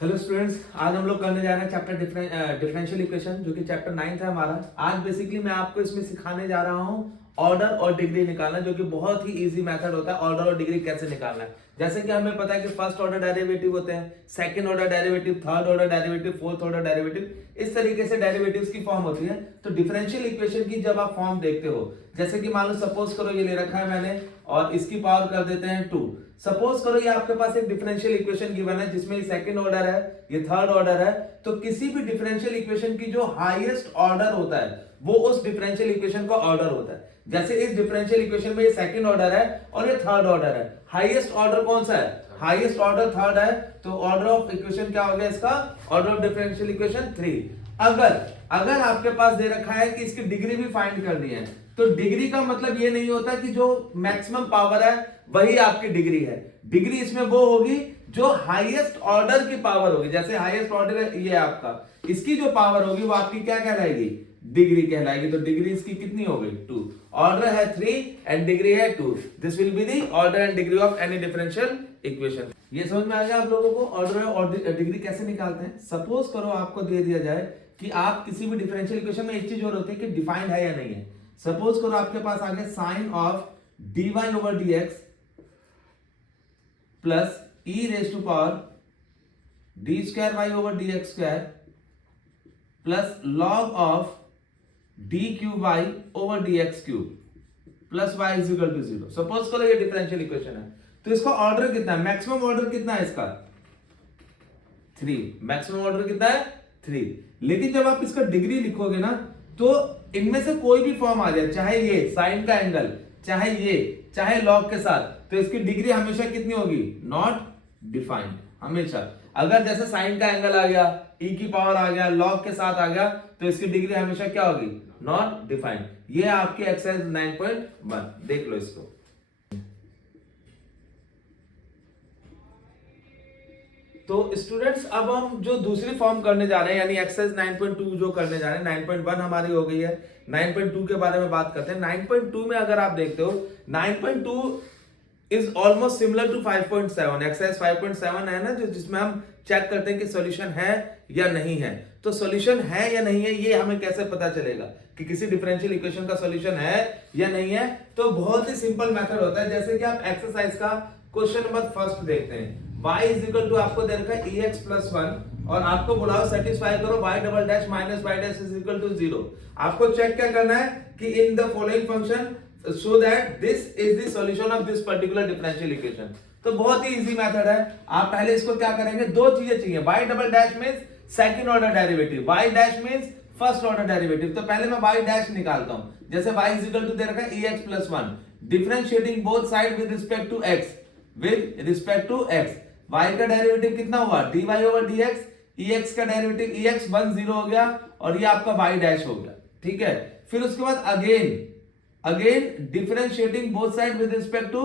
Hello students, आज हम लोग करने जा रहे हैं चैप्टर डिफरेंशियल इक्वेशन जो कि चैप्टर 9 है हमारा। आज बेसिकली मैं आपको इसमें सिखाने जा रहा हूँ ऑर्डर और डिग्री निकालना, जो कि बहुत ही इजी मेथड होता है। ऑर्डर और डिग्री कैसे निकालना है, जैसे कि हमें पता है कि फर्स्ट ऑर्डर डेरिवेटिव होते हैं, second order derivative, third order derivative, fourth order derivative, इस तरीके से डेरिवेटिव्स की फॉर्म होती है। तो डिफरेंशियल इक्वेशन की जब आप फॉर्म देखते हो, जैसे कि मान लो सपोज करो ये ले रखा है मैंने और इसकी पावर कर देते हैं 2। सपोज करो ये आपके पास एक डिफरेंशियल इक्वेशन गिवन है जिसमें सेकंड ऑर्डर है, ये थर्ड ऑर्डर है। तो किसी भी डिफरेंशियल इक्वेशन की जो हाईएस्ट ऑर्डर होता है वो उस डिफरेंशियल इक्वेशन का ऑर्डर होता है। जैसे इस डिफरेंशियल इक्वेशन में ये सेकंड ऑर्डर है और ये थर्ड ऑर्डर है, हाईएस्ट ऑर्डर कौन सा है? हाईएस्ट ऑर्डर थर्ड है। तो ऑर्डर ऑफ इक्वेशन क्या हो गया इसका? Order of differential equation 3। अगर आपके पास दे रखा है कि इसकी डिग्री भी फाइंड करनी है, तो डिग्री का मतलब ये नहीं होता कि जो मैक्सिमम पावर है वही आपकी डिग्री है। डिग्री इसमें वो होगी जो हाईएस्ट ऑर्डर की पावर होगी। जैसे हाईएस्ट ऑर्डर है ये आपका, इसकी जो पावर होगी वो आपकी क्या कहलाएगी? डिग्री कहलाएगी। तो डिग्री इसकी कितनी हो गई? 2। ऑर्डर है 3 एंड डिग्री है 2। This will be the order and degree of any differential equation. ये समझ में आ गया आप लोगों को ऑर्डर और डिग्री कैसे निकालते हैं? सपोज करो आपको दे दिया जाए कि आप किसी भी डिफरेंशियल इक्वेशन में एक चीज और होती है कि डिफाइंड है या नहीं है। सपोज करो आपके पास आ गया sine of dy over dx plus e raise to power d square y over dx square plus log of d cube y over dx cube plus y is equal to 0। Suppose करो ये differential equation है, तो इसका order कितना है? Maximum order कितना है इसका? 3। मैक्सिमम ऑर्डर कितना है? 3। लेकिन जब आप इसका डिग्री लिखोगे ना, तो इनमें से कोई भी फॉर्म आ जाए, चाहे ये साइन का एंगल, चाहे ये, चाहे लॉग के साथ, तो इसकी डिग्री हमेशा कितनी होगी? Not defined. हमेशा अगर जैसे साइन का एंगल आ गया, e की पावर आ गया, लॉग के साथ आ गया, तो इसकी डिग्री हमेशा क्या होगी? Not defined. ये है आपकी एक्सरसाइज 9.1। देख लो इसको। तो स्टूडेंट्स, अब हम जो दूसरी फॉर्म करने जा रहे हैं यानी एक्सरसाइज 9.2 जो करने जा रहे हैं, 9.1 हमारी हो गई है, 9.2 के बारे में बात करते हैं। 9.2 में अगर आप देखते हो, 9.2 is almost similar to 5.7। Exercise 5.7 है ना, जो जिसमें हम चेक करते हैं कि सॉल्यूशन है या नहीं है। तो सॉल्यूशन है या नहीं है ये हमें कैसे पता चलेगा कि किसी डिफरेंशियल इक्वेशन का सॉल्यूशन है या नहीं है? तो बहुत ही सिंपल मेथड होता है। जैसे कि आप एक्सरसाइज का क्वेश्चन नंबर फर्स्ट देखते हैं, y इज इक्वल टू आपको दे रखा है ex प्लस 1 और आपको बोलाओ सेटिस्फाई करो y double dash minus y dash is equal to 0। आपको चेक क्या करना है कि in the following function so that this is the solution of this particular differential equation. तो बहुत ही इजी मेथड है। आप पहले इसको क्या करेंगे, दो चीजें चाहिए। y double dash means second order derivative, y dash means first order derivative. तो पहले मैं y डैश निकालता हूं। जैसे y इज इक्वल टू दे रखा है ex plus 1, differentiating both side with respect to x, with respect to x। y का डेरिवेटिव कितना हुआ? dy over dx। ex का डेरिवेटिव ex 1 0 हो गया और ये आपका y डैश हो गया। ठीक है, फिर उसके बाद again differentiating both side with respect to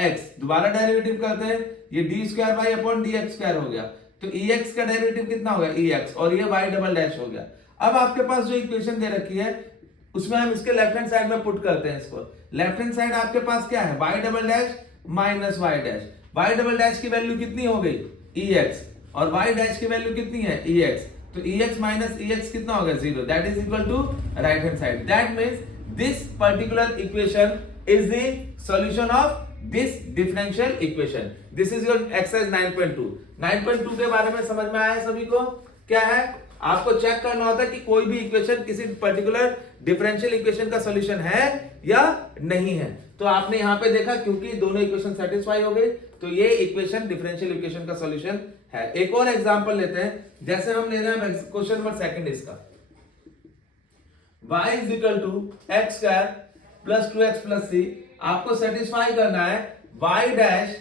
x, दोबारा डेरिवेटिव करते हैं, ये d square y upon dx square हो गया। तो ex का डेरिवेटिव कितना हो गया? ex, और ये y डबल डैश हो गया। अब आपके पास जो इक्वेशन दे रखी है उसमें हम इसके लेफ्ट हैंड साइड में पुट करते हैं इसको। लेफ्ट हैंड साइड आपके पास क्या है? y double dash minus y dash. y double dash की वैल्यू कितनी हो गई? ex, और y डैश की वैल्यू कितनी है? ex। तो ex माइनस ex कितना हो गया? 0। That is equal to right hand side. That means this particular equation is the solution of this differential equation. This is your exercise 9.2। 9.2 के बारे में समझ में आया सभी को? क्या है? आपको चेक करना होता है कि कोई भी इक्वेशन किसी पर्टिकुलर डिफरेंशियल इक्वेशन का सॉल्यूशन है या नहीं है। तो आपने यहां पे देखा, क्योंकि दोनों इक्वेशन सेटिस्फाई हो गए, तो ये इक्वेशन डिफरेंशियल इक्वेशन का सॉल्यूशन है। एक और एग्जांपल लेते हैं, जैसे हम ले रहे हैं क्वेश्चन नंबर सेकंड इसका, y is equal to x square plus 2x plus c। आपको सेटिस्फाई करना है y dash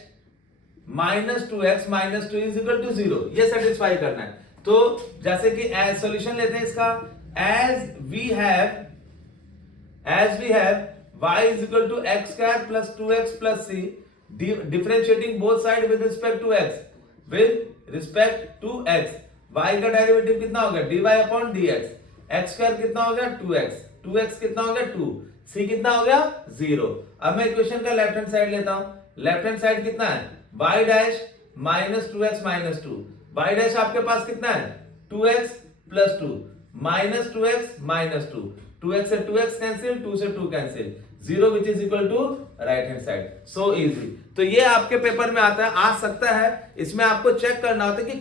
minus 2x minus 2 is equal to 0, ये सेटिस्फाई करना है। तो जैसे कि एज सॉल्यूशन लेते हैं इसका, as we have y is equal to x square plus 2x plus c, differentiating both side with respect to x, with respect to x। y का डेरिवेटिव कितना हो गया? dy upon dx। x square कितना हो गया? 2x, 2x कितना हो गया? 2, c कितना हो गया? 0। अब मैं इक्वेशन का लेफ्ट हैंड साइड लेता हूं। लेफ्ट हैंड साइड कितना है? y dash minus 2x minus 2, y dash आपके पास कितना है 2x plus 2 minus 2x minus 2, 2x से 2x कैंसिल, 2 से 2 cancel, 0 which is equal to right hand side. So easy. तो ये आपके पेपर में आता है, आ सकता है। इसमें आपको चेक करना होता है कि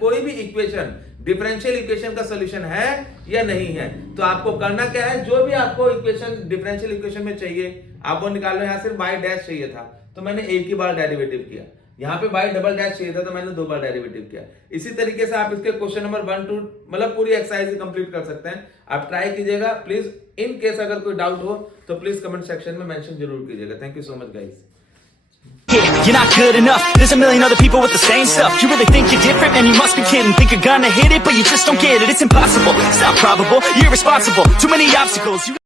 कोई भी इक्वेशन डिफरेंशियल इक्वेशन का सॉल्यूशन है या नहीं है। तो आपको करना क्या है, जो भी आपको इक्वेशन डिफरेंशियल इक्वेशन में चाहिए आप वो निकाल लो। यहाँ सिर्फ y डैश चाहिए था तो मैंने एक ही बार डेरिवेटिव किया, यहाँ पे y डबल डैश चाहिए था तो मैंने 2 बार डेरिवेटिव किया। इसी तरीके से आप इसके क्वेश्चन नंबर 1 2 मतलब पूरी एक्सरसाइज कंप्लीट कर सकते हैं। आप ट्राई कीजिएगा। प्लीज इन केस अगर कोई डाउट हो तो प्लीज कमेंट सेक्शन में मेंशन जरूर कीजिएगा। Thank you so much guys. Yeah, you're not good enough. There's a million other people with the same stuff. You really think you're different? Man, you must be kidding. Think you're gonna hit it, but you just don't get it. It's impossible. It's not probable. You're irresponsible. Too many obstacles.